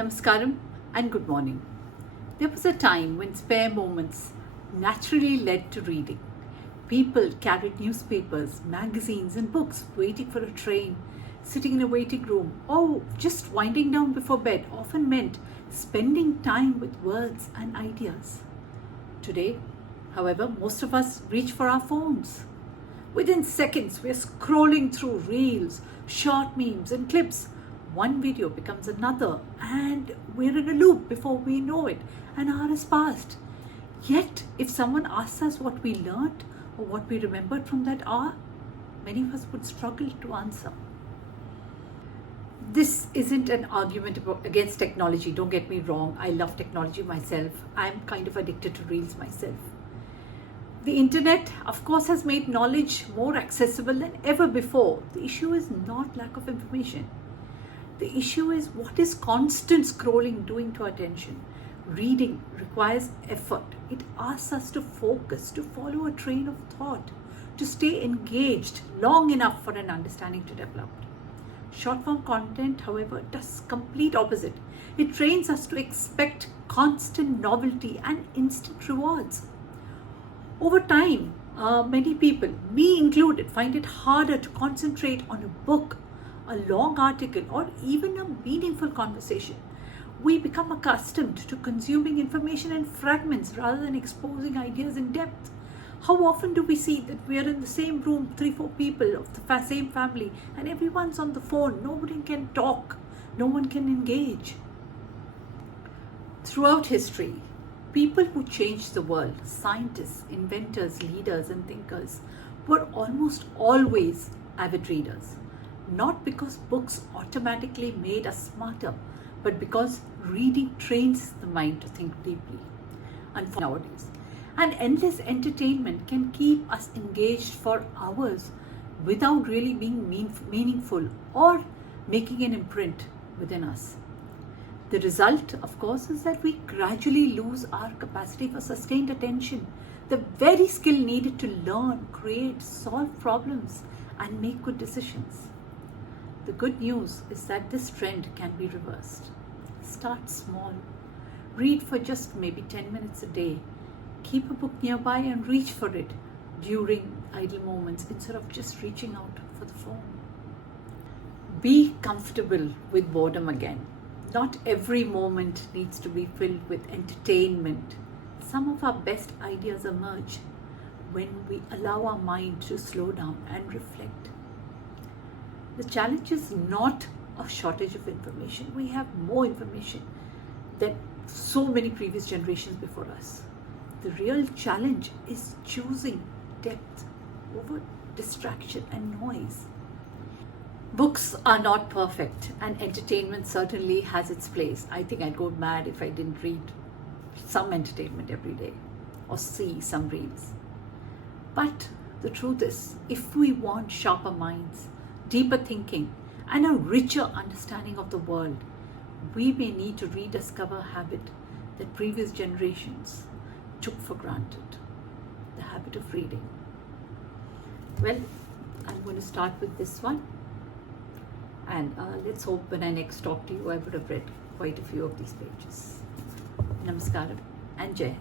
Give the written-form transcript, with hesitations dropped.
Namaskaram and good morning. There was a time when spare moments naturally led to reading. People carried newspapers, magazines, and books, waiting for a train, sitting in a waiting room, or just winding down before bed often meant spending time with words and ideas. Today, however, most of us reach for our phones. Within seconds, we are scrolling through reels, short memes, and clips. One video becomes another, and we're in a loop before we know it. An hour has passed. Yet, if someone asks us what we learned or what we remembered from that hour, many of us would struggle to answer. This isn't an argument against technology, don't get me wrong. I love technology myself. I'm kind of addicted to reels myself. The internet, of course, has made knowledge more accessible than ever before. The issue is not lack of information. The issue is what is constant scrolling doing to our attention. Reading requires effort. It asks us to focus, to follow a train of thought, to stay engaged long enough for an understanding to develop. Short-form content, however, does complete opposite. It trains us to expect constant novelty and instant rewards. Over time, many people, me included, find it harder to concentrate on a book, a long article, or even a meaningful conversation. We become accustomed to consuming information in fragments rather than exposing ideas in depth. How often do we see that we are in the same room, 3-4 people of the same family, and everyone's on the phone? Nobody can talk, no one can engage. Throughout history, people who changed the world, scientists, inventors, leaders, and thinkers, were almost always avid readers. Not because books automatically made us smarter, but because reading trains the mind to think deeply. Unfortunately, nowadays, and endless entertainment can keep us engaged for hours without really being meaningful or making an imprint within us. The result, of course, is that we gradually lose our capacity for sustained attention, the very skill needed to learn, create, solve problems, and make good decisions. The good news is that this trend can be reversed. Start small. Read for just maybe 10 minutes a day. Keep a book nearby and reach for it during idle moments instead of just reaching out for the phone. Be comfortable with boredom again. Not every moment needs to be filled with entertainment. Some of our best ideas emerge when we allow our mind to slow down and reflect. The challenge is not a shortage of information. We have more information than so many previous generations before us. The real challenge is choosing depth over distraction and noise. Books are not perfect, and entertainment certainly has its place. I think I'd go mad if I didn't read some entertainment every day or see some reels. But the truth is, if we want sharper minds, deeper thinking, and a richer understanding of the world, we may need to rediscover a habit that previous generations took for granted, the habit of reading. Well, I'm going to start with this one, and let's hope when I next talk to you, I would have read quite a few of these pages. Namaskaram and Jai.